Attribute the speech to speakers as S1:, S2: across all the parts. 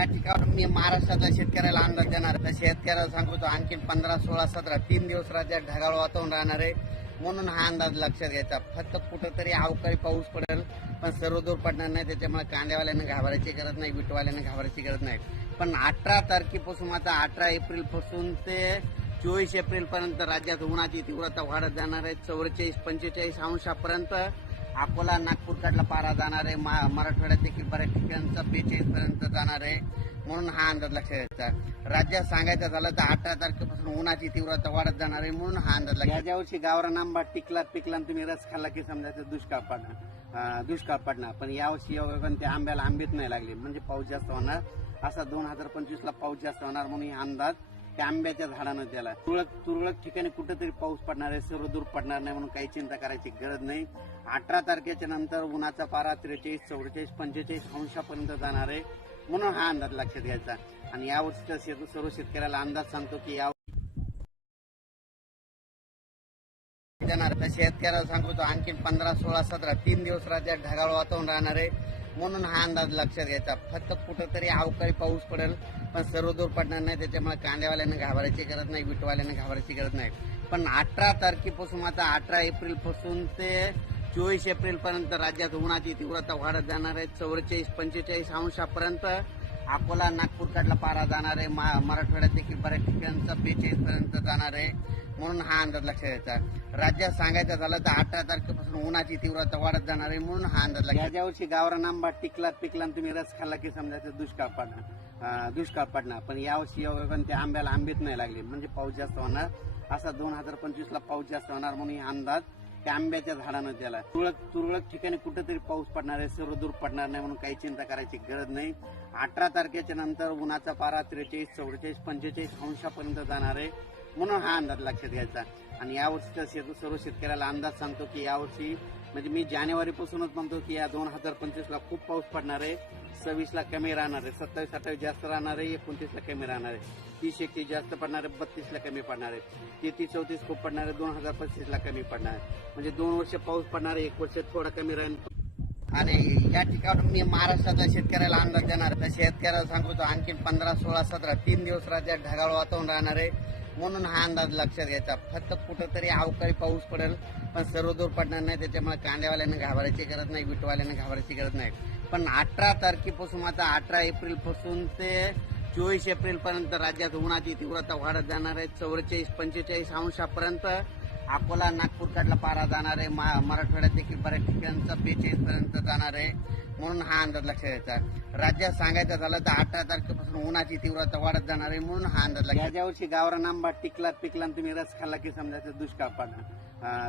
S1: त्या ठिकाणी मी महाराष्ट्रातल्या शेतकऱ्याला अंदाज देणार तर शेतकऱ्याला सांगतो आणखी पंधरा सोळा सतरा तीन दिवस राज्यात ढगाळ वातावरण राहणार आहे. म्हणून हा अंदाज लक्षात घ्यायचा. फक्त कुठंतरी अवकाळी पाऊस पडेल पण सर्व दूर पडणार नाही. त्याच्यामुळे कांद्यावाल्यानं घाबरायची गरज नाही विटवाल्यानं घाबरायची गरज नाही. पण अठरा तारखेपासून आता अठरा एप्रिलपासून ते चोवीस एप्रिल पर्यंत राज्यात उन्हाची तीव्रता वाढत जाणार आहे. चौवेचाळीस पंचेचाळीस अंशापर्यंत अकोला नागपूरकडला पारा जाणार आहे. मा- मराठवाड्यात देखील बऱ्याच ठिकाणचा बेचाळीस पर्यंत जाणार आहे. म्हणून हा अंदाज लक्षात घ्यायचा राज्यात सांगायचं झालं तर अठरा तारखेपासून उन्हाची तीव्रता वाढत जाणार आहे म्हणून हा अंदाज लक्षात ज्या वर्षी गावरान आंबा टिकला पिकला तुम्ही रस खाल्ला की समजायचं दुष्काळ पडणार दुष्काळ पडणार. पण यावर्षी योगायोगाने त्या आंब्याला आंबेच नाही लागले. म्हणजे पाऊस जास्त होणार. असा दोन हजार पंचवीस ला पाऊस जास्त होणार म्हणून हा अंदाज त्या आंब्याच्या झाडानं त्याला. तुरळक तुरळक ठिकाणी कुठेतरी पाऊस पडणार आहे सर्व दूर पडणार नाही म्हणून काही चिंता करायची गरज नाही. अठरा तारखेच्या नंतर उन्हाचा पारा त्रेचाळीस चौवेचाळीस पंचेचाळीस अंशापर्यंत जाणार आहे. म्हणून हा अंदाज लक्षात घ्यायचा. आणि यावर्षीच्या शेत- सर्व शेतकऱ्याला अंदाज सांगतो की या तर शेतकऱ्याला सांगतो आणखी पंधरा सोळा सतरा तीन दिवस राज्यात ढगाळ वातावरण राहणार आहे. म्हणून हा अंदाज लक्षात घ्यायचा. फक्त कुठंतरी अवकाळी पाऊस पडेल पण सर्व दूर पडणार नाही. त्याच्यामुळे कांद्यावाल्यांना घाबरायची गरज नाही विटवाल्यानं घाबरायची गरज नाही. पण अठरा तारखेपासून आता अठरा एप्रिलपासून ते चोवीस एप्रिल पर्यंत राज्यात उन्हाची तीव्रता वाढत जाणार आहे. चौवेचाळीस पंचेचाळीस अंशापर्यंत अकोला नागपूर कडला पारा जाणार आहे. मा- मराठवाड्यात देखील बऱ्याच ठिकाणचा बेचाळीस पर्यंत जाणार आहे. म्हणून हा अंदाज लक्षात घ्यायचा राज्यात सांगायचं झालं तर अठरा तारखेपासून उन्हाची तीव्रता वाढत जाणार आहे म्हणून हा अंदाज लक्षात ज्या वर्षी गावरान आंबा टिकला पिकला तुम्ही रस खाल्ला की समजायचं दुष्काळ पडणार. दुष्काळ पडणार. पण यावर्षी योगायोगाने त्या आंब्याला आंबेत नाही लागले. म्हणजे पाऊस जास्त होणार. असा दोन हजार पंचवीस ला पाऊस जास्त होणार म्हणून हा अंदाज त्या आंब्याच्या झाडानं त्याला. तुरळक तुरळक ठिकाणी कुठेतरी पाऊस पडणार आहे सर्व दूर पडणार नाही म्हणून काही चिंता करायची गरज नाही. अठरा तारखेच्या नंतर उन्हाचा पारा त्रेचाळीस चौवेचाळीस पंचेचाळीस अंशापर्यंत जाणार आहे. म्हणून हा अंदाज लक्षात घ्यायचा. आणि यावर्षीच्या शेत- सर्व शेतकऱ्याला अंदाज सांगतो की यावर्षी म्हणजे मी जानेवारीपासूनच म्हणतो की या दोन हजार पंचवीसला खूप पाऊस पडणार आहे. सव्वीसला कमी राहणार आहे. सत्तावीस अठ्ठावीस जास्त राहणार आहे. एकोणतीसला कमी राहणार आहे. तीस एकतीस जास्त पडणार आहे. बत्तीसला कमी पडणार आहे. तेहतीस चौतीस खूप पडणार आहे. दोन हजार पस्तीसला कमी पडणार आहे. म्हणजे दोन वर्ष पाऊस पडणार आहे. एक वर्ष थोडा कमी राहील. आणि या ठिकाणी मी महाराष्ट्रातल्या शेतकऱ्याला अंदाज देणार तर शेतकऱ्याला सांगतो आणखी पंधरा सोळा सतरा तीन दिवस राज्यात ढगाळ वातावरण राहणार आहे. म्हणून हा अंदाज लक्षात घ्यायचा. फक्त कुठंतरी अवकाळी पाऊस पडेल. पण सर्व दूर पडणार नाही त्याच्यामुळे कांद्यावाल्यानं घाबरायची गरज नाही विटवाल्यानं घाबरायची गरज नाही. पण अठरा तारखेपासून आता अठरा एप्रिलपासून ते चोवीस एप्रिल पर्यंत राज्यात उन्हाची तीव्रता वाढत जाणार आहे. चौवेचाळीस पंचेचाळीस अंशापर्यंत अकोला नागपूर कडला पारा जाणार आहे. मा- मराठवाड्यात देखील बऱ्याच ठिकाणचा बेचाळीस पर्यंत जाणार आहे. म्हणून हा अंदाज लक्षात घ्यायचा राज्यात सांगायचं झालं तर अठरा तारखेपासून उन्हाची तीव्रता वाढत जाणार आहे. म्हणून हा अंदाज लक्षात या वर्षी गावरान आंबा टिकला पिकला आणि तुम्ही रस खाल्ला की समजायचं दुष्काळ पडणार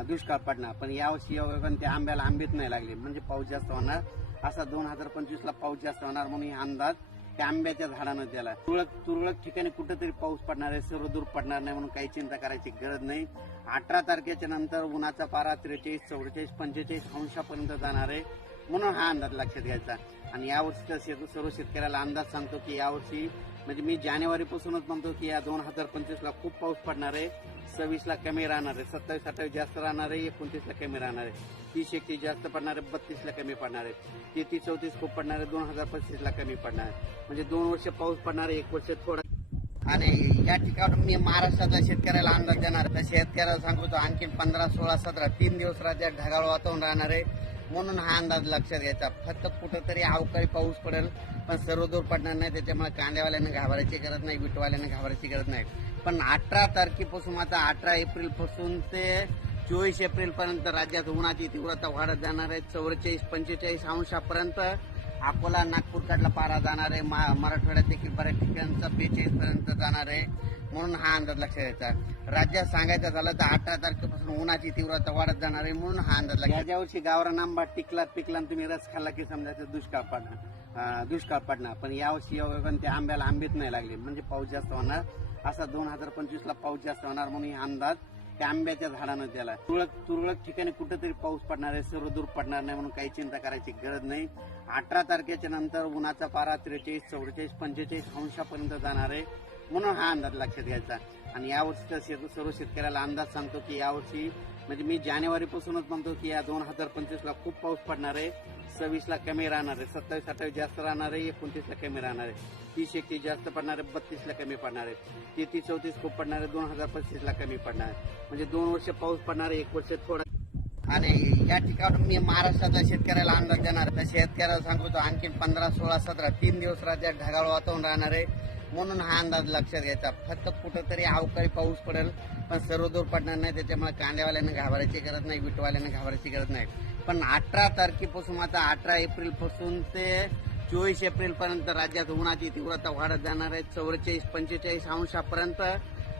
S1: दुष्काळ पडणार. पण यावर्षी योगायोगाने त्या आंब्याला आंबेच नाही लागले. म्हणजे पाऊस जास्त होणार. असा दोन हजार पंचवीस ला पाऊस जास्त होणार म्हणून हा अंदाज त्या आंब्याच्या झाडानं त्याला. तुरळक तुरळक ठिकाणी कुठेतरी पाऊस पडणार आहे सर्व दूर पडणार नाही म्हणून काही चिंता करायची गरज नाही. अठरा तारखेच्या नंतर उन्हाचा पारा त्रेचाळीस चौवेचाळीस पंचेचाळीस अंशापर्यंत जाणार आहे. म्हणून हा अंदाज लक्षात घ्यायचा. आणि यावर्षीचा शेत- सर्व शेतकऱ्याला अंदाज सांगतो की यावर्षी म्हणजे मी जानेवारी पासूनच म्हणतो की या दोन हजार पंचवीस ला खूप पाऊस पडणार आहे. सव्वीस ला कमी राहणार आहे. सत्तावीस अठ्ठावीस जास्त राहणार आहे. एकोणतीस ला कमी राहणार आहे. तीस एकतीस जास्त पडणार आहे. बत्तीस ला कमी पडणार आहे. तेहतीस चौतीस खूप पडणार आहे. दोन हजार पस्तीस ला कमी पडणार आहे. म्हणजे दोन वर्ष पाऊस पडणार आहे. एक वर्ष थोडा आणि या ठिकाणी मी महाराष्ट्रातल्या शेतकऱ्याला अंदाज देणार त्या शेतकऱ्याला सांगतो आणखी पंधरा सोळा सतरा तीन दिवस राज्यात ढगाळ वातावरण राहणार आहे. म्हणून हा अंदाज लक्षात घ्यायचा. फक्त कुठंतरी अवकाळी पाऊस पडेल पण सर्व दूर पडणार नाही त्याच्यामुळे कांद्यावाल्यानं घाबरायची गरज नाही विटवाल्यानं घाबरायची गरज नाही. पण अठरा तारखेपासून आता अठरा एप्रिलपासून ते चोवीस एप्रिल पर्यंत राज्यात उन्हाची तीव्रता वाढत जाणार आहे. चौवेचाळीस पंचेचाळीस अंशापर्यंत अकोला नागपूर कडला पारा जाणार आहे. मा- मराठवाड्यात देखील बऱ्याच ठिकाणचा बेचाळीस पर्यंत जाणार आहे. म्हणून हा अंदाज लक्षात घ्यायचा राज्यात सांगायचं झालं तर अठरा तारखेपासून उन्हाची तीव्रता वाढत जाणार आहे म्हणून हा अंदाज लक्षात ज्या वर्षी गावरान आंबा टिकला पिकला आणि तुम्ही रस खाल्ला की समजायचं दुष्काळ पडणार दुष्काळ पडणार. पण यावर्षी पण त्या आंब्याला आंबेच नाही लागले. म्हणजे पाऊस जास्त होणार. असा दोन हजार पंचवीस ला पाऊस जास्त होणार म्हणून हा अंदाज त्या आंब्याच्या झाडानं त्याला तुरळक तुरळक ठिकाणी कुठेतरी पाऊस पडणार आहे. सर्व दूर पडणार नाही म्हणून काही चिंता करायची गरज नाही. अठरा तारखेच्या नंतर उन्हाचा पारा त्रेचाळीस चौवेचाळीस पंचेचाळीस अंशापर्यंत जाणार आहे. म्हणून हा अंदाज लक्षात घ्यायचा. आणि यावर्षीचा शेत- सर्व शेतकऱ्याला अंदाज सांगतो की यावर्षी म्हणजे मी जानेवारीपासूनच म्हणतो की या दोन हजार पंचवीसला खूप पाऊस पडणार आहे. सव्वीसला कमी राहणार आहे. सत्तावीस अठ्ठावीस जास्त राहणार आहे. एकोणतीसला कमी राहणार आहे. तीस एकतीस जास्त पडणार आहे. बत्तीसला कमी पडणार आहे. तेहतीस चौतीस खूप पडणार आहे. दोन हजार पस्तीसला कमी पडणार आहे. म्हणजे दोन वर्ष पाऊस पडणार आहे. एक वर्ष थोडा आणि या ठिकाणी मी महाराष्ट्रातल्या शेतकऱ्याला अंदाज देणार तर शेतकऱ्याला सांगतो आणखी पंधरा सोळा सतरा तीन दिवस राज्यात ढगाळ वातावरण राहणार आहे. म्हणून हा अंदाज लक्षात घ्यायचा. फक्त कुठंतरी अवकाळी पाऊस पडेल पण सर्व दूर पडणार नाही त्याच्यामुळे कांद्यावाल्यानं घाबरायची गरज नाही विटवाल्यानं घाबरायची गरज नाही. पण अठरा तारखेपासून आता अठरा एप्रिलपासून ते चोवीस एप्रिल पर्यंत राज्यात उन्हाची तीव्रता वाढत जाणार आहे. चौवेचाळीस पंचेचाळीस अंशापर्यंत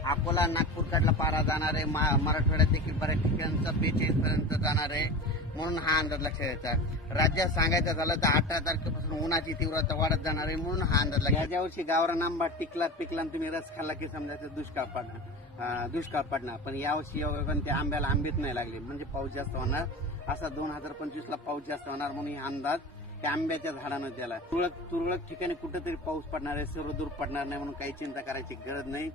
S1: अकोला नागपूर कडला पारा जाणार आहे. मा- मराठवाड्यात देखील बऱ्याच ठिकाणचा बेचाळीस पर्यंत जाणार आहे. म्हणून हा अंदाज लक्षात यायचा राज्यात सांगायचं झालं तर अठरा तारखेपासून उन्हाची तीव्रता वाढत जाणार आहे म्हणून हा अंदाज लक्षात ज्या वर्षी गावरान आंबा टिकला पिकला आणि तुम्ही रस खाल्ला की समजायचं दुष्काळ पडणार. दुष्काळ पडणार. पण यावर्षी योगायोगाने त्या आंब्याला आंबेत नाही लागले. म्हणजे पाऊस जास्त होणार. असा दोन हजार पंचवीस ला पाऊस जास्त होणार म्हणून हा अंदाज त्या आंब्याच्या झाडानं त्याला. तुरळक तुरळक ठिकाणी कुठेतरी पाऊस पडणार आहे सर्व दूर पडणार नाही म्हणून काही चिंता करायची गरज नाही.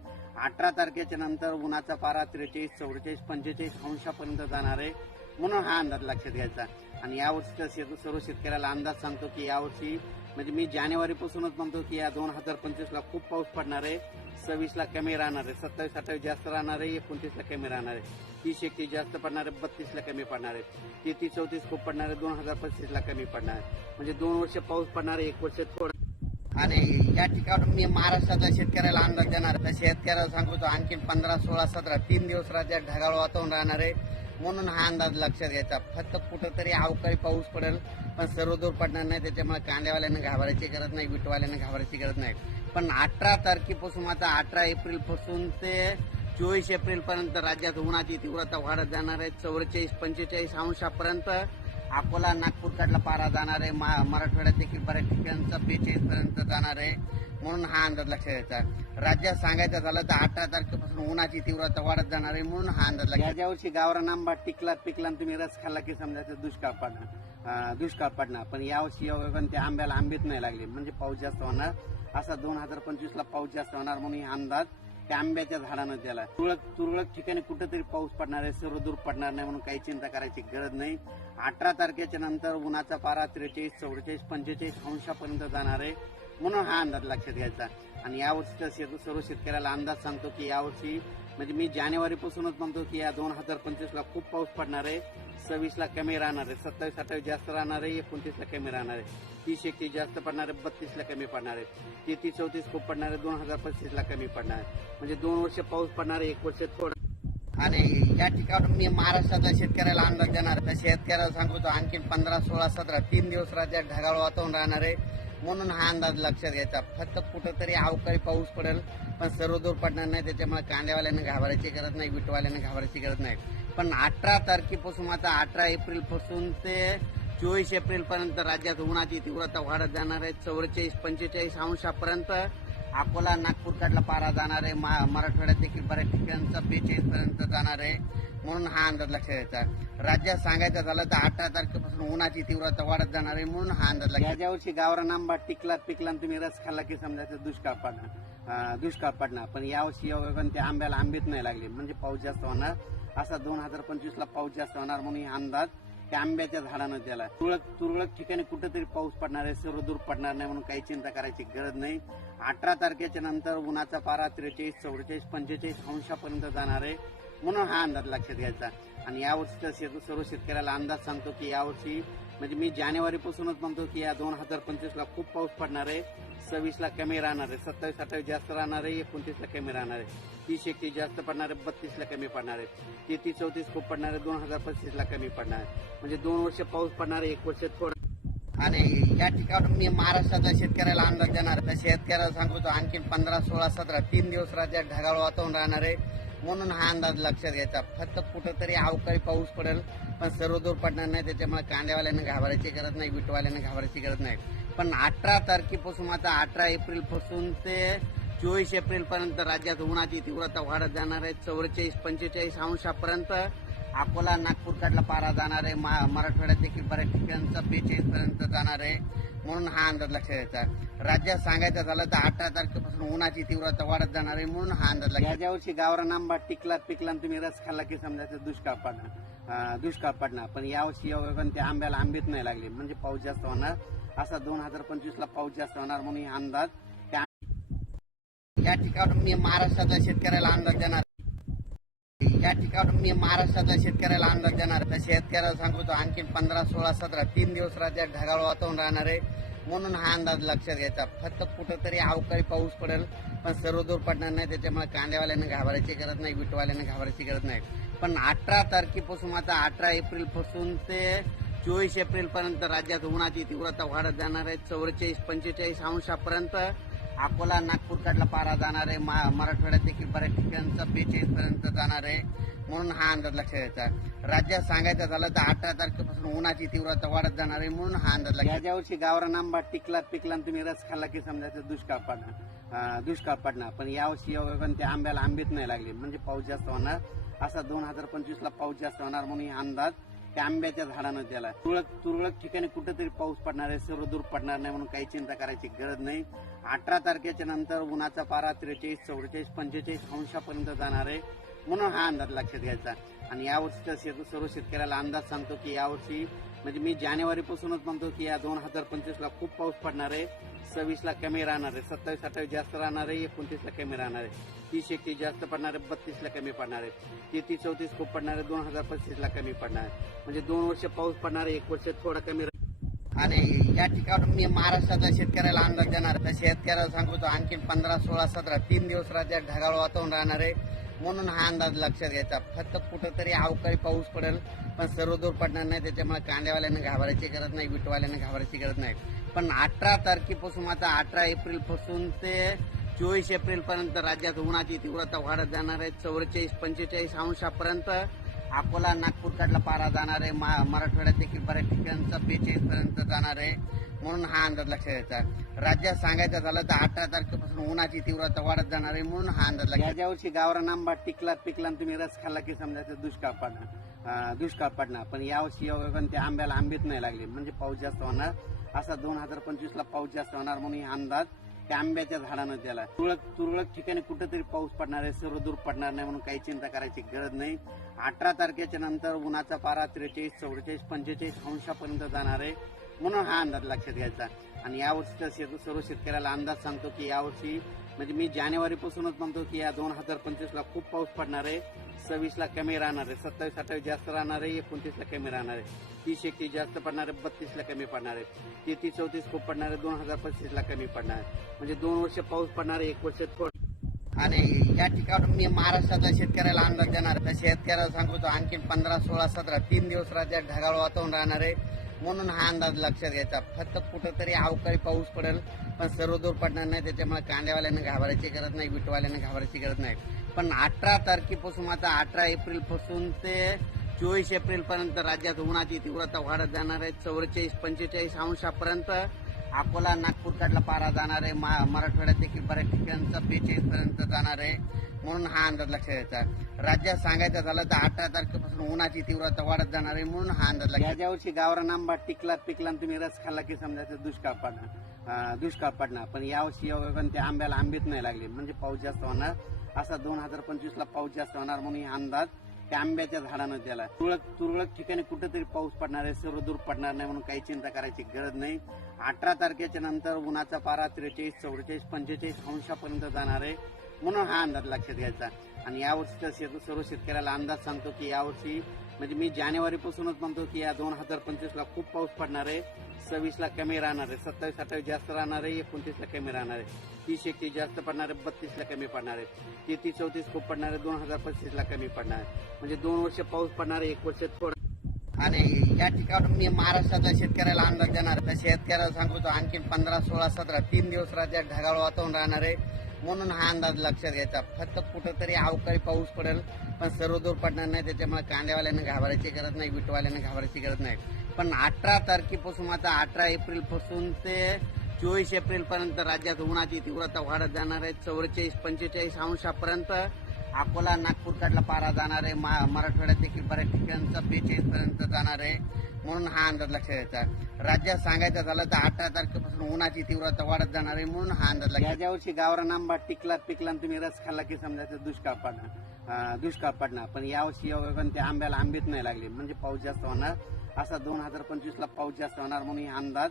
S1: अठरा तारखेच्या नंतर उन्हाचा पारा त्रेचाळीस चौवेचाळीस पंचेचाळीस अंशापर्यंत जाणार आहे. म्हणून हा अंदाज लक्षात घ्यायचा. आणि यावर्षीचा शेत- सर्व शेतकऱ्याला अंदाज सांगतो की यावर्षी म्हणजे मी जानेवारी पासूनच म्हणतो की या दोन हजार पंचवीस ला खूप पाऊस पडणार आहे. सव्वीस ला कमी राहणार आहे. सत्तावीस अठ्ठावीस जास्त राहणार आहे. एकोणतीस ला कमी राहणार आहे. तीस एकतीस जास्त पडणार आहे. बत्तीस ला कमी पडणार आहे. तेहतीस चौतीस खूप पडणार आहे. दोन हजार पस्तीस ला कमी पडणार आहे. म्हणजे दोन वर्ष पाऊस पडणार आहे. एक वर्ष थोडं. आणि या ठिकाणी मी महाराष्ट्रातल्या शेतकऱ्याला अंदाज देणार तर शेतकऱ्याला सांगतो आणखी पंधरा सोळा सतरा तीन दिवस राज्यात ढगाळ वातावरण राहणार आहे. म्हणून हा अंदाज लक्षात घ्यायचा. फक्त कुठंतरी अवकाळी पाऊस पडेल पण सर्व दूर पडणार नाही त्याच्यामुळे कांद्यावाल्यानं घाबरायची गरज नाही विटवाल्यानं घाबरायची गरज नाही. पण अठरा तारखेपासून आता अठरा एप्रिलपासून ते चोवीस एप्रिल पर्यंत राज्यात उन्हाची तीव्रता वाढत जाणार आहे. चौवेचाळीस पंचेचाळीस अंशापर्यंत अकोला नागपूर कडला पारा जाणार आहे. मा- मराठवाड्यात देखील बऱ्याच ठिकाणचा बेचाळीस पर्यंत जाणार आहे. म्हणून हा अंदाज लक्षात घ्यायचा राज्यात सांगायचं झालं तर अठरा तारखेपासून उन्हाची तीव्रता वाढत जाणार आहे म्हणून हा अंदाज लक्षात या वर्षी गावरान आंबा टिकला पिकला तुम्ही रस खाल्ला की समजायचं दुष्काळ पडणार. दुष्काळ पडणार. पण यावर्षी त्या आंब्याला आंबेच नाही लागले. म्हणजे पाऊस जास्त होणार. असा दोन हजार पंचवीस ला पाऊस जास्त होणार म्हणून हा अंदाज त्या आंब्याच्या झाडानं त्याला. तुरळक तुरळक ठिकाणी कुठेतरी पाऊस पडणार आहे सर्व दूर पडणार नाही म्हणून काही चिंता करायची गरज नाही. अठरा तारखेच्या नंतर उन्हाचा पारा त्रेचाळीस चौवेचाळीस पंचेचाळीस अंशापर्यंत जाणार आहे. म्हणून हा अंदाज लक्षात घ्यायचा. आणि यावर्षीचा शेत- सर्व शेतकऱ्याला अंदाज सांगतो की यावर्षी म्हणजे मी जानेवारीपासूनच म्हणतो की या दोन हजार पंचवीसला खूप पाऊस पडणार आहे. सव्वीसला कमी राहणार आहे. सत्तावीस अठ्ठावीस जास्त राहणार आहे. एकोणतीसला कमी राहणार आहे. तीस एकतीस जास्त पडणार आहे. बत्तीसला कमी पडणार आहे. तेहतीस चौतीस खूप पडणार आहे. दोन हजार पस्तीसला कमी पडणार आहे. म्हणजे दोन वर्ष पाऊस पडणार आहे. एक वर्ष थोडं. आणि या ठिकाणी मी महाराष्ट्रातल्या शेतकऱ्याला अंदाज देणार तर शेतकऱ्याला सांगतो आणखी पंधरा सोळा सतरा तीन दिवस राज्यात ढगाळ वातावरण राहणार आहे. म्हणून हा अंदाज लक्षात घ्यायचा. फक्त कुठंतरी अवकाळी पाऊस पडेल पण सर्वदूर पडणार नाही त्याच्यामुळे कांद्यावाल्यानं घाबरायची गरज नाही विटवाल्यानं घाबरायची गरज नाही. पण अठरा तारखेपासून आता अठरा एप्रिलपासून ते चोवीस एप्रिल पर्यंत राज्यात उन्हाची तीव्रता वाढत जाणार आहे. चौवेचाळीस पंचेचाळीस अंशापर्यंत अकोला नागपूर कडला पारा जाणार आहे. मा- मराठवाड्यात देखील बऱ्याच ठिकाणचा बेचाळीस पर्यंत जाणार आहे. म्हणून हा अंदाज लक्षात घ्यायचा राज्यात सांगायचं झालं तर अठरा तारखेपासून उन्हाची तीव्रता वाढत जाणार आहे म्हणून हा अंदाज लक्षात या वर्षी गावरान आंबा टिकला पिकला तुम्ही रस खाल्ला की समजायचं दुष्काळ पडणार. दुष्काळ पडणार. पण यावर्षी योगायोगाने त्या आंब्याला आंबेत नाही लागले. म्हणजे पाऊस जास्त होणार. असा दोन हजार पंचवीस ला पाऊस जास्त होणार म्हणून हा अंदाज त्या आंब्याच्या झाडानं त्याला. तुरळक तुरळक ठिकाणी कुठेतरी पाऊस पडणार आहे सर्व दूर पडणार नाही म्हणून काही चिंता करायची गरज नाही. अठरा तारखेच्या नंतर उन्हाचा पारा त्रेचाळीस चौवेचाळीस पंचेचाळीस अंशापर्यंत जाणार आहे. म्हणून हा अंदाज लक्षात घ्यायचा. आणि यावर्षीचा शेत- सर्व शेतकऱ्याला अंदाज सांगतो की यावर्षी म्हणजे मी जानेवारी पासूनच म्हणतो की या दोन हजार पंचवीसला खूप पाऊस पडणार आहे. सव्वीसला कमी राहणार आहे. सत्तावीस अठ्ठावीस जास्त राहणार आहे. एकोणतीसला कमी राहणार आहे. तीस एकतीस जास्त पडणार आहे. बत्तीसला कमी पडणार आहे. तेहतीस चौतीस खूप पडणार आहे. दोन हजार पस्तीसला कमी पडणार आहे. म्हणजे दोन वर्ष पाऊस पडणार आहे. एक वर्ष थोडं. आणि या ठिकाणी मी महाराष्ट्राच्या शेतकऱ्याला अंदाज देणार तर शेतकऱ्याला सांगतो आणखी पंधरा सोळा सतरा तीन दिवस राज्यात ढगाळ वातावरण राहणार आहे. म्हणून हा अंदाज लक्षात घ्यायचा. फक्त कुठंतरी अवकाळी पाऊस पडेल पण सर्वदूर पडणार नाही त्याच्यामुळे कांद्यावाल्यानं घाबरायची गरज नाही विटवाल्यानं घाबरायची गरज नाही. पण अठरा तारखेपासून आता अठरा एप्रिलपासून ते चोवीस एप्रिल पर्यंत राज्यात उन्हाची तीव्रता वाढत जाणार आहे. चौवेचाळीस पंचेचाळीस अंशापर्यंत अकोला नागपूर कडला पारा जाणार आहे. मा- मराठवाड्यात देखील बऱ्याच ठिकाणचा बेचाळीस पर्यंत जाणार आहे. म्हणून हा अंदाज लक्षात घ्यायचा राज्यात सांगायचं झालं तर अठरा तारखेपासून उन्हाची तीव्रता वाढत जाणार आहे म्हणून हा अंदाज लक्षात ज्या वर्षी गावरान आंबा टिकलात पिकला तुम्ही रस खाल्ला की समजायचं दुष्काळ पडणार. दुष्काळ पडणार. पण यावर्षी योगायोगाने त्या आंब्याला आंबीत नाही लागले. म्हणजे पाऊस जास्त होणार. असा दोन हजार पंचवीस ला पाऊस जास्त होणार म्हणून हा अंदाज. त्या या ठिकाणी मी महाराष्ट्रातल्या शेतकऱ्याला अंदाज देणार या ठिकाणी मी महाराष्ट्रातल्या शेतकऱ्याला अंदाज देणार तर शेतकऱ्याला सांगतो आणखी पंधरा सोळा सतरा तीन दिवस राज्यात ढगाळ वातावरण राहणार आहे. म्हणून हा अंदाज लक्षात घ्यायचा. फक्त कुठंतरी अवकाळी पाऊस पडेल पण सर्व दूर पडणार नाही त्याच्यामुळे कांद्यावाल्यानं घाबरायची गरज नाही विटवाल्यानं घाबरायची गरज नाही. पण अठरा तारखेपासून आता अठरा एप्रिलपासून ते चोवीस एप्रिल पर्यंत राज्यात उन्हाची तीव्रता वाढत जाणार आहे. चौवेचाळीस पंचेचाळीस अंशापर्यंत अकोला नागपूरकडला पारा जाणार आहे मा- मराठवाड्यात देखील बऱ्याच ठिकाणचा बेचाळीस पर्यंत जाणार आहे म्हणून हा अंदाज लक्षात घ्यायचा राज्यात सांगायचं झालं तर अठरा तारखेपासून उन्हाची तीव्रता वाढत जाणार आहे म्हणून हा अंदाज लक्षात ज्या वर्षी गावरान आंबा टिकला पिकला तुम्ही रस खाल्ला की समजायचं दुष्काळ पडणार. दुष्काळ पडणार. पण यावर्षी त्या आंब्याला आंबीत नाही लागले. म्हणजे पाऊस जास्त होणार. असा दोन हजार पंचवीस ला पाऊस जास्त होणार म्हणून हा अंदाज त्या आंब्याच्या झाडानं त्याला. तुरळक तुरळक ठिकाणी कुठेतरी पाऊस पडणार आहे सर्व दूर पडणार नाही म्हणून काही चिंता करायची गरज नाही. अठरा तारखेच्या नंतर उन्हाचा पारा त्रेचाळीस चौवेचाळीस पंचेचाळीस अंशापर्यंत जाणार आहे. म्हणून हा अंदाज लक्षात घ्यायचा. आणि यावर्षीच्या शेत सर्व शेतकऱ्याला अंदाज सांगतो की यावर्षी म्हणजे मी जानेवारी पासूनच म्हणतो की या दोन हजार पंचवीस ला खूप पाऊस पडणार आहे. सव्वीसला कमी राहणार आहे सत्तावीस अठ्ठावीस जास्त राहणार आहे एकोणतीसला कमी राहणार आहे. तीस एकतीस जास्त पडणार आहे बत्तीसला कमी पडणार आहे. तेहतीस चौतीस खूप पडणार आहे दोन हजार पस्तीसला कमी पडणार आहे. म्हणजे दोन वर्ष पाऊस पडणार आहे एक वर्ष थोडा कमी आणि या ठिकाणून मी महाराष्ट्राच्या शेतकऱ्याला अंदाज देणार त्या शेतकऱ्याला सांगतो आणखी पंधरा सोळा सतरा तीन दिवस राज्यात ढगाळ वातावरण राहणार आहे. म्हणून हा अंदाज लक्षात घ्यायचा. फक्त कुठंतरी अवकाळी पाऊस पडेल पण सर्व दूर पडणार नाही त्याच्यामुळे कांद्यावाल्यानं घाबरायची गरज नाही विटवाल्यानं घाबरायची गरज नाही. पण अठरा तारखेपासून आता अठरा एप्रिलपासून ते चोवीस एप्रिल पर्यंत राज्यात उन्हाची तीव्रता वाढत जाणार आहे. चौवेचाळीस पंचेचाळीस अंशापर्यंत अकोला नागपूर कडला पारा जाणार आहे. मा- मराठवाड्यात देखील बऱ्याच ठिकाणचा बेचाळीस पर्यंत जाणार आहे. म्हणून हा अंदाज लक्षात घ्यायचा. राज्यात सांगायचं झालं तर अठरा तारखेपासून उन्हाची तीव्रता वाढत जाणार आहे. म्हणून हा अंदाज लक्षात ज्या वर्षी गावरान आंबा टिकला पिकला तुम्ही रस खाल्ला की समजायचं दुष्काळ पडणार. दुष्काळ पडणार. पण यावर्षी योगायोगाने त्या आंब्याला आंबेत नाही लागले. म्हणजे पाऊस जास्त होणार. असा दोन हजार पंचवीस ला पाऊस जास्त होणार म्हणून हा अंदाज त्या आंब्याच्या झाडानं त्याला. तुरळक तुरळक ठिकाणी कुठेतरी पाऊस पडणार आहे सर्व दूर पडणार नाही म्हणून काही चिंता करायची गरज नाही. अठरा तारखेच्या नंतर उन्हाचा पारा त्रेचाळीस चौवेचाळीस पंचेचाळीस अंशापर्यंत जाणार आहे म्हणून हा अंदाज लक्षात घ्यायचा. आणि यावर्षीच्या शेत सर्व शेतकऱ्याला अंदाज सांगतो की यावर्षी म्हणजे मी जानेवारीपासूनच म्हणतो की या दोन हजार पंचवीस ला खूप पाऊस पडणार आहे. सव्वीसला कमी राहणार आहे सत्तावीस अठ्ठावीस जास्त राहणार आहे एकोणतीसला कमी राहणार आहे. तीस एकतीस जास्त पडणार आहे बत्तीसला कमी पडणार आहे. तेहतीस चौतीस खूप पडणार आहे दोन हजार पस्तीसला कमी पडणार आहे. म्हणजे दोन वर्ष पाऊस पडणार आहे एक वर्ष थोड आणि या ठिकाणून मी महाराष्ट्राच्या शेतकऱ्याला अंदाज देणार तर शेतकऱ्याला सांगतो आणखी पंधरा सोळा सतरा तीन दिवस राज्यात ढगाळ वातावरण राहणार आहे. म्हणून हा अंदाज लक्षात घ्यायचा. फक्त कुठंतरी अवकाळी पाऊस पडेल पण सर्व दूर पडणार नाही त्याच्यामुळे कांद्यावाल्यानं घाबरायची गरज नाही विटवाल्यानं घाबरायची गरज नाही. पण अठरा तारखेपासून आता अठरा एप्रिलपासून ते चोवीस एप्रिल पर्यंत राज्यात उन्हाची तीव्रता वाढत जाणार आहे. चौवेचाळीस पंचेचाळीस अंशापर्यंत अकोला नागपूर कडला पारा जाणार आहे. मा- मराठवाड्यात देखील बऱ्याच ठिकाणचा बेचाळीस पर्यंत जाणार आहे. म्हणून हा अंदाज लक्षात घ्यायचा. राज्यात सांगायचं झालं तर अठरा तारखेपासून उन्हाची तीव्रता वाढत जाणार आहे. म्हणून हा अंदाज लक्षात ज्या वर्षी गावरान आंबा टिकला पिकला तुम्ही रस खाल्ला की समजायचं दुष्काळ पडणार. दुष्काळ पडणार. पण यावर्षी पण त्या आंब्याला आंबेत नाही लागले. म्हणजे पाऊस जास्त होणार. असा दोन हजार पंचवीस ला पाऊस जास्त होणार म्हणून हा अंदाज त्या आंब्याच्या झाडानं त्याला. तुरळक तुरळक ठिकाणी कुठेतरी पाऊस पडणार आहे सर्व दूर पडणार नाही म्हणून काही चिंता करायची गरज नाही. अठरा तारखेच्या नंतर उन्हाचा पारा त्रेचाळीस चौवेचाळीस पंचेचाळीस अंशापर्यंत जाणार आहे. म्हणून हा अंदाज लक्षात घ्यायचा. आणि यावर्षीचा शेत सर्व शेतकऱ्याला अंदाज सांगतो की यावर्षी म्हणजे मी जानेवारी पासूनच म्हणतो की या दोन हजार पंचवीस ला खूप पाऊस पडणार आहे. सव्वीस ला कमी राहणार आहे. सत्तावीस अठ्ठावीस जास्त राहणार आहे. एकोणतीस ला कमी राहणार आहे. तीस एकतीस जास्त पडणार आहे. बत्तीस ला कमी पडणार आहे. तेहतीस चौतीस खूप पडणार आहे. दोन हजार पस्तीस ला कमी पडणार आहे. म्हणजे दोन वर्ष पाऊस पडणार आहे. एक वर्ष थोडं. आणि या ठिकाणी मी महाराष्ट्राच्या शेतकऱ्याला अंदाज देणार तर शेतकऱ्याला सांगतो आणखी पंधरा सोळा सतरा तीन दिवस राज्यात ढगाळ वातावरण राहणार आहे. म्हणून हा अंदाज लक्षात घ्यायचा. फक्त कुठंतरी अवकाळी पाऊस पडेल पण सर्व दूर पडणार नाही त्याच्यामुळे कांद्यावाल्यानं घाबरायची गरज नाही विटवाल्यानं घाबरायची गरज नाही. पण अठरा तारखेपासून आता अठरा एप्रिलपासून ते चोवीस एप्रिल पर्यंत राज्यात उन्हाची तीव्रता वाढत जाणार आहे. चौवेचाळीस पंचेचाळीस अंशापर्यंत अकोला नागपूर कडला पारा जाणार आहे. मा- मराठवाड्यात देखील बऱ्याच ठिकाणचा बेचाळीस पर्यंत जाणार आहे. म्हणून हा अंदाज लक्षात घ्यायचा राज्यात सांगायचं झालं तर अठरा तारखेपासून उन्हाची तीव्रता वाढत जाणार आहे म्हणून हा अंदाज लक्षात ज्या वर्षी गावरान आंबा टिकला पिकला आणि तुम्ही रस खाल्ला की समजायचं दुष्काळ पडणार. दुष्काळ पडणार. पण यावर्षी योगायोगाने त्या आंब्याला आंबेत नाही लागले. म्हणजे पाऊस जास्त होणार. असा दोन हजार पंचवीस ला पाऊस जास्त होणार म्हणून हा अंदाज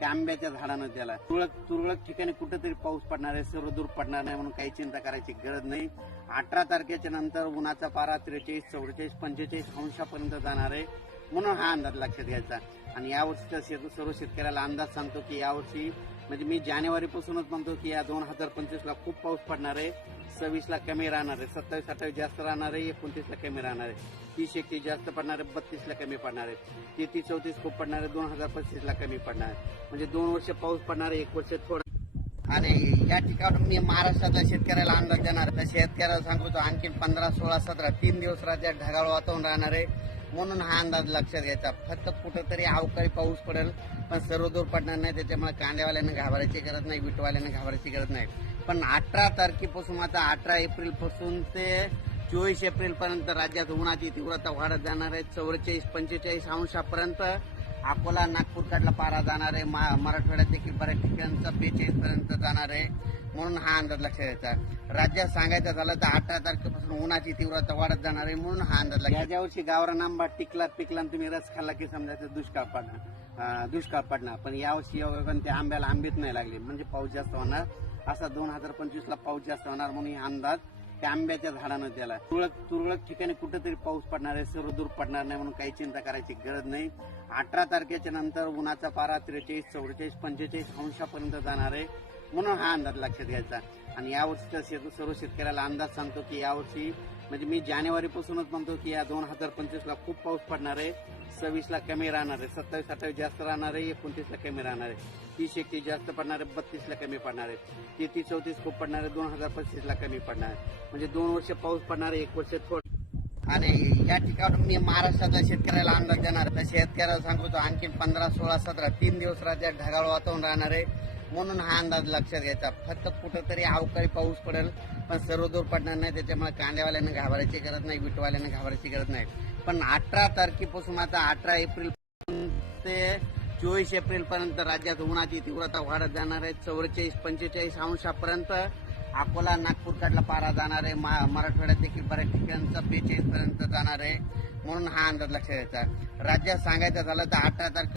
S1: त्या आंब्याच्या झाडानं त्याला. तुरळक तुरळक ठिकाणी कुठेतरी पाऊस पडणार आहे सर्व दूर पडणार नाही म्हणून काही चिंता करायची गरज नाही. अठरा तारखेच्या नंतर उन्हाचा पारा त्रेचाळीस चौवेचाळीस पंचेचाळीस अंशापर्यंत जाणार आहे. म्हणून हा अंदाज लक्षात घ्यायचा. आणि यावर्षीच्या शेत सर्व शेतकऱ्याला अंदाज सांगतो की यावर्षी म्हणजे मी जानेवारीपासूनच म्हणतो की या दोन हजार पंचवीस ला खूप पाऊस पडणार आहे. सव्वीस ला कमी राहणार आहे. सत्तावीस अठ्ठावीस जास्त राहणार आहे. एकोणतीस ला कमी राहणार आहे. तीस एकतीस जास्त पडणार आहे. बत्तीस ला कमी पडणार आहे. तेहतीस चौतीस खूप पडणार आहे. दोन हजार पस्तीस ला कमी पडणार आहे. म्हणजे दोन वर्ष पाऊस पडणार आहे. एक वर्ष थोडं आणि या ठिकाणून मी महाराष्ट्रातल्या शेतकऱ्याला अंदाज देणार तर शेतकऱ्याला सांगतो आणखी पंधरा सोळा सतरा तीन दिवस राज्यात ढगाळ वातावरण राहणार आहे. म्हणून हा अंदाज लक्षात घ्यायचा. फक्त कुठंतरी अवकाळी पाऊस पडेल पण सर्व दूर पडणार नाही त्याच्यामुळे कांद्यावाल्यांना घाबरायची गरज नाही विटवाल्यांना घाबरायची गरज नाही. पण अठरा तारखेपासून आता अठरा एप्रिलपासून ते चोवीस एप्रिल पर्यंत राज्यात उन्हाची तीव्रता वाढत जाणार आहे. चौवेचाळीस पंचेचाळीस अंशापर्यंत अकोला नागपूर कडला पारा जाणार आहे. मा- मराठवाड्यात देखील बऱ्याच ठिकाणचा बेचाळीस पर्यंत जाणार आहे. म्हणून हा अंदाज लक्षात घ्यायचा. राज्यात सांगायचं झालं तर अठरा तारखेपासून उन्हाची तीव्रता वाढत जाणार आहे म्हणून हा अंदाज लागला. ज्या वर्षी गावरान आंबा टिकला पिकला आणि तुम्ही रस खाल्ला की समजायचं दुष्काळ पडणार. दुष्काळ पडणार. पण यावर्षी पण त्या आंब्याला आंबेत नाही लागले. म्हणजे पाऊस जास्त होणार. असा दोन हजार पंचवीस ला पाऊस जास्त होणार म्हणून हा अंदाज त्या आंब्याच्या झाडानं त्याला. तुरळक तुरळक ठिकाणी कुठेतरी पाऊस पडणार आहे सर्व दूर पडणार नाही म्हणून काही चिंता करायची गरज नाही. अठरा तारखेच्या नंतर उन्हाचा पारा त्रेचाळीस चौवेचाळीस पंचेचाळीस अंशापर्यंत जाणार आहे. म्हणून हा अंदाज लक्षात घ्यायचा. आणि यावर्षीच्या शेत सर्व शेतकऱ्याला अंदाज सांगतो की यावर्षी म्हणजे मी जानेवारीपासूनच म्हणतो की या दोन हजार पंचवीस ला खूप पाऊस पडणार आहे. सव्वीस ला कमी राहणार आहे. सत्तावीस अठ्ठावीस जास्त राहणार आहे. एकोणतीस ला कमी राहणार आहे. तीस एकतीस जास्त पडणार आहे. बत्तीस ला कमी पडणार आहे. तेहतीस चौतीस खूप पडणार आहे. दोन हजार पस्तीस ला कमी पडणार आहे. म्हणजे दोन वर्ष पाऊस पडणार आहे. एक वर्ष थोड आणि या ठिकाणी मी महाराष्ट्रातल्या शेतकऱ्याला अंदाज देणार तर शेतकऱ्याला सांगतो आणखी पंधरा सोळा सतरा तीन दिवस राज्यात ढगाळ वातावरण राहणार आहे. म्हणून हा अंदाज लक्षात घ्यायचा. फक्त कुठंतरी अवकाळी पाऊस पडेल पण सर्व दूर पडणार नाही त्याच्यामुळे कांद्यावाल्यानं घाबरायची गरज नाही विटवाल्यानं घाबरायची गरज नाही. पण अठरा तारखेपासून आता अठरा एप्रिल ते चोवीस एप्रिल पर्यंत राज्यात उन्हाची तीव्रता वाढत जाणार आहे. चौवेचाळीस पंचेचाळीस अंशापर्यंत अकोला नागपूर कडला पारा जाणार आहे. मा- मराठवाड्यात देखील बऱ्याच ठिकाणचा बेचाळीस पर्यंत जाणार आहे. म्हणून हा अंदाज लक्षात घ्यायचा. राज्यात सांगायचं झालं तर अठरा तारखे